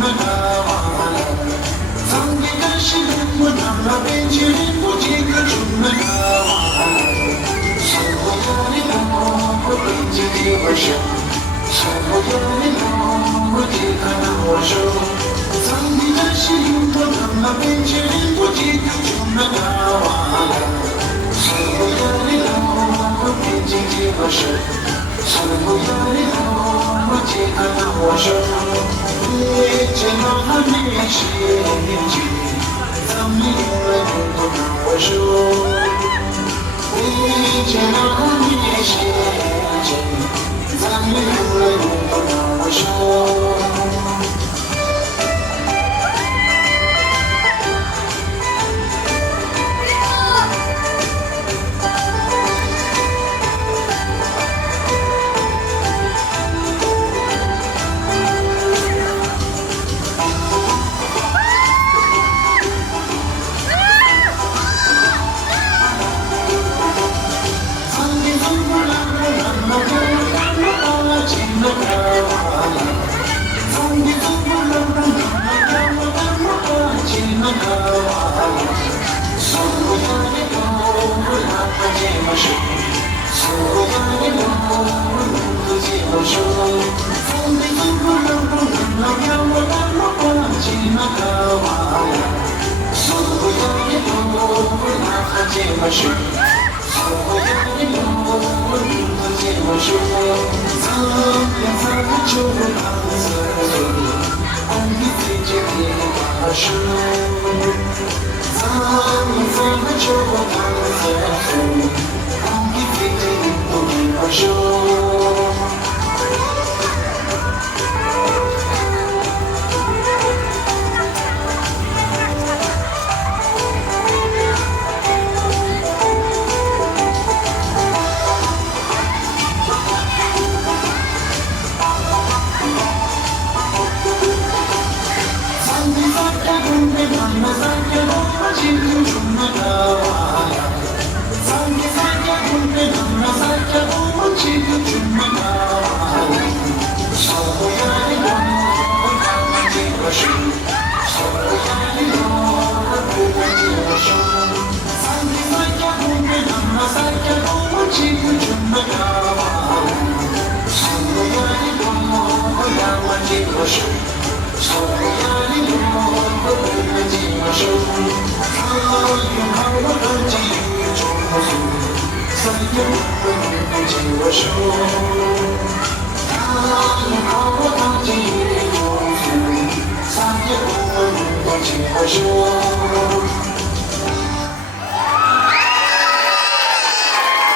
那个瓦了，藏一个是我那那边去不几个住那个瓦了，生活有你我不必几个我手，生活有你我不几个那我手。藏一个是我那那边去不几个住那个瓦了，生活有你我不必几个我手，生活有你我不几个那我手。见到他你是眼睛，咱们永远不能握手。见到他你是眼睛，咱们永远不能握手。我说。